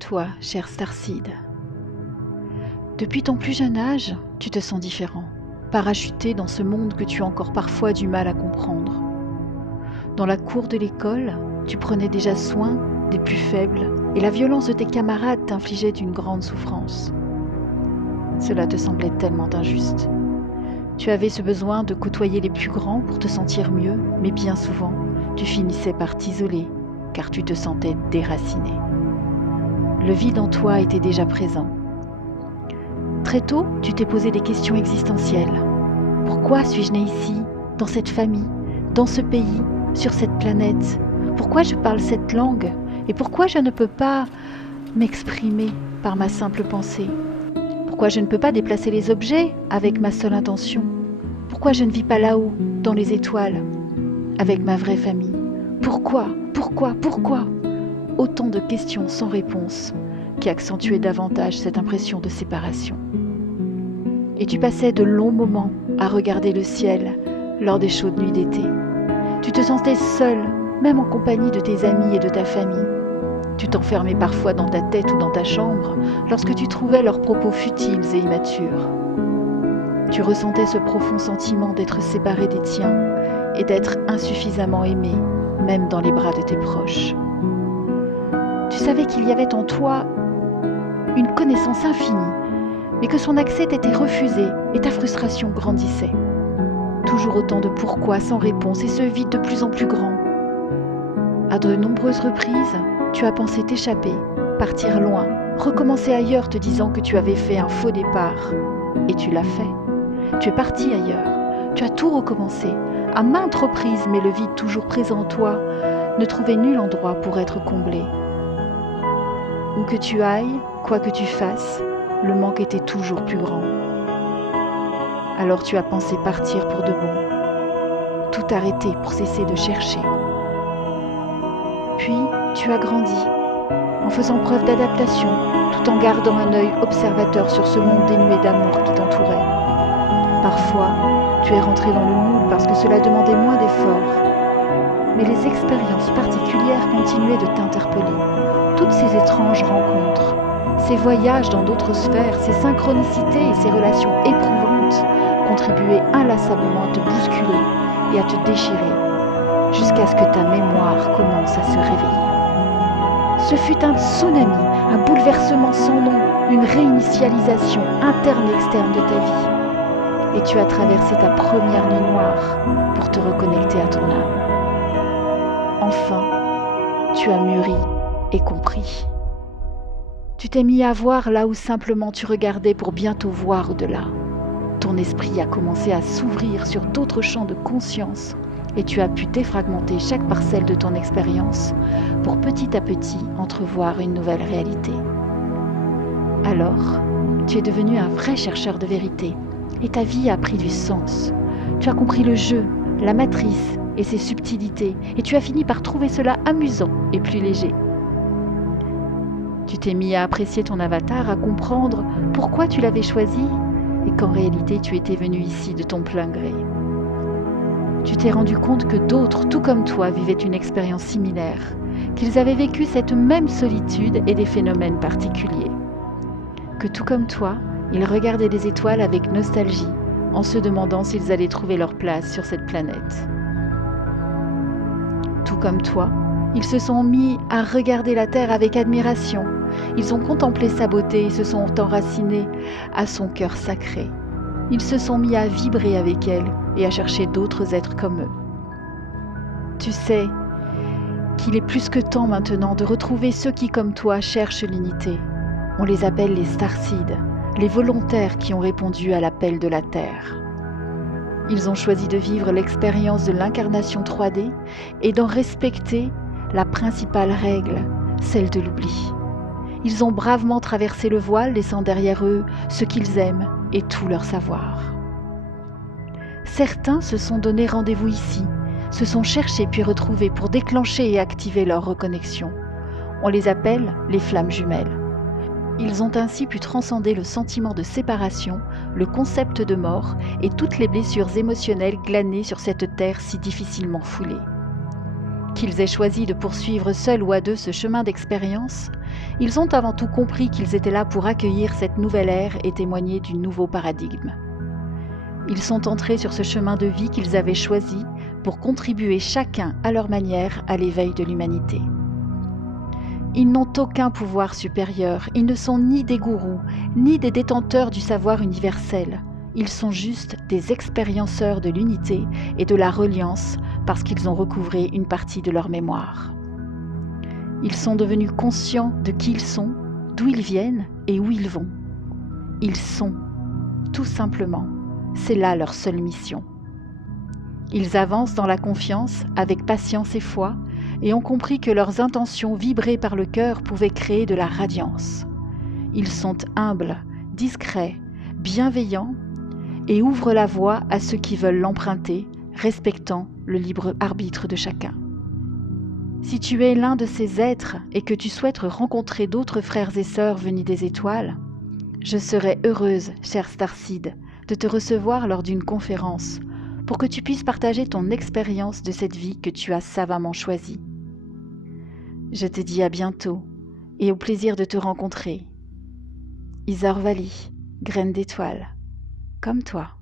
toi, cher Starseed. Depuis ton plus jeune âge, tu te sens différent, parachuté dans ce monde que tu as encore parfois du mal à comprendre. Dans la cour de l'école, tu prenais déjà soin des plus faibles et la violence de tes camarades t'infligeait une grande souffrance. Cela te semblait tellement injuste. Tu avais ce besoin de côtoyer les plus grands pour te sentir mieux, mais bien souvent, tu finissais par t'isoler, car tu te sentais déraciné. Le vide en toi était déjà présent. Très tôt, tu t'es posé des questions existentielles. Pourquoi suis-je né ici, dans cette famille, dans ce pays, sur cette planète? Pourquoi je parle cette langue? Et pourquoi je ne peux pas m'exprimer par ma simple pensée? Pourquoi je ne peux pas déplacer les objets avec ma seule intention? Pourquoi je ne vis pas là-haut, dans les étoiles, avec ma vraie famille? Pourquoi? Autant de questions sans réponse qui accentuaient davantage cette impression de séparation. Et tu passais de longs moments à regarder le ciel lors des chaudes nuits d'été. Tu te sentais seul, même en compagnie de tes amis et de ta famille. Tu t'enfermais parfois dans ta tête ou dans ta chambre lorsque tu trouvais leurs propos futiles et immatures. Tu ressentais ce profond sentiment d'être séparé des tiens et d'être insuffisamment aimé, même dans les bras de tes proches. Tu savais qu'il y avait en toi une connaissance infinie, mais que son accès t'était refusé et ta frustration grandissait. Toujours autant de pourquoi sans réponse et ce vide de plus en plus grand. À de nombreuses reprises, tu as pensé t'échapper, partir loin, recommencer ailleurs te disant que tu avais fait un faux départ. Et tu l'as fait. Tu es parti ailleurs. Tu as tout recommencé, à maintes reprises, mais le vide toujours présent en toi ne trouvait nul endroit pour être comblé. Où que tu ailles, quoi que tu fasses, le manque était toujours plus grand. Alors tu as pensé partir pour de bon, tout arrêter pour cesser de chercher. Puis tu as grandi, en faisant preuve d'adaptation, tout en gardant un œil observateur sur ce monde dénué d'amour qui t'entourait. Parfois, tu es rentré dans le moule parce que cela demandait moins d'efforts. Mais les expériences particulières continuaient de t'interpeller. Toutes ces étranges rencontres, ces voyages dans d'autres sphères, ces synchronicités et ces relations éprouvantes contribuaient inlassablement à te bousculer et à te déchirer, jusqu'à ce que ta mémoire commence à se réveiller. Ce fut un tsunami, un bouleversement sans nom, une réinitialisation interne et externe de ta vie. Et tu as traversé ta première nuit noire pour te reconnecter à ton âme. Enfin, tu as mûri et compris. Tu t'es mis à voir là où simplement tu regardais pour bientôt voir au-delà. Ton esprit a commencé à s'ouvrir sur d'autres champs de conscience et tu as pu défragmenter chaque parcelle de ton expérience pour petit à petit entrevoir une nouvelle réalité. Alors, tu es devenu un vrai chercheur de vérité et ta vie a pris du sens. Tu as compris le jeu, la matrice et ses subtilités et tu as fini par trouver cela amusant et plus léger. Tu t'es mis à apprécier ton avatar, à comprendre pourquoi tu l'avais choisi et qu'en réalité tu étais venu ici de ton plein gré. Tu t'es rendu compte que d'autres, tout comme toi, vivaient une expérience similaire, qu'ils avaient vécu cette même solitude et des phénomènes particuliers. Que tout comme toi, ils regardaient les étoiles avec nostalgie, en se demandant s'ils allaient trouver leur place sur cette planète. Tout comme toi, ils se sont mis à regarder la Terre avec admiration. Ils ont contemplé sa beauté et se sont enracinés à son cœur sacré. Ils se sont mis à vibrer avec elle et à chercher d'autres êtres comme eux. Tu sais qu'il est plus que temps maintenant de retrouver ceux qui, comme toi, cherchent l'unité. On les appelle les Starseed, les volontaires qui ont répondu à l'appel de la Terre. Ils ont choisi de vivre l'expérience de l'incarnation 3D et d'en respecter la principale règle, celle de l'oubli. Ils ont bravement traversé le voile, laissant derrière eux ce qu'ils aiment et tout leur savoir. Certains se sont donné rendez-vous ici, se sont cherchés puis retrouvés pour déclencher et activer leur reconnexion. On les appelle les flammes jumelles. Ils ont ainsi pu transcender le sentiment de séparation, le concept de mort et toutes les blessures émotionnelles glanées sur cette terre si difficilement foulée. Qu'ils aient choisi de poursuivre seuls ou à deux ce chemin d'expérience, Ils ont avant tout compris qu'ils étaient là pour accueillir cette nouvelle ère et témoigner du nouveau paradigme. Ils sont entrés sur ce chemin de vie qu'ils avaient choisi pour contribuer chacun à leur manière à l'éveil de l'humanité. Ils n'ont aucun pouvoir supérieur, ils ne sont ni des gourous, ni des détenteurs du savoir universel. Ils sont juste des expérienceurs de l'unité et de la reliance parce qu'ils ont recouvré une partie de leur mémoire. Ils sont devenus conscients de qui ils sont, d'où ils viennent et où ils vont. Ils sont, tout simplement. C'est là leur seule mission. Ils avancent dans la confiance, avec patience et foi, et ont compris que leurs intentions vibrées par le cœur pouvaient créer de la radiance. Ils sont humbles, discrets, bienveillants, et ouvrent la voie à ceux qui veulent l'emprunter, respectant le libre arbitre de chacun. Si tu es l'un de ces êtres et que tu souhaites rencontrer d'autres frères et sœurs venus des étoiles, je serais heureuse, cher Starseed, de te recevoir lors d'une conférence pour que tu puisses partager ton expérience de cette vie que tu as savamment choisie. Je te dis à bientôt et au plaisir de te rencontrer. Isor Vali, graine d'étoile, comme toi.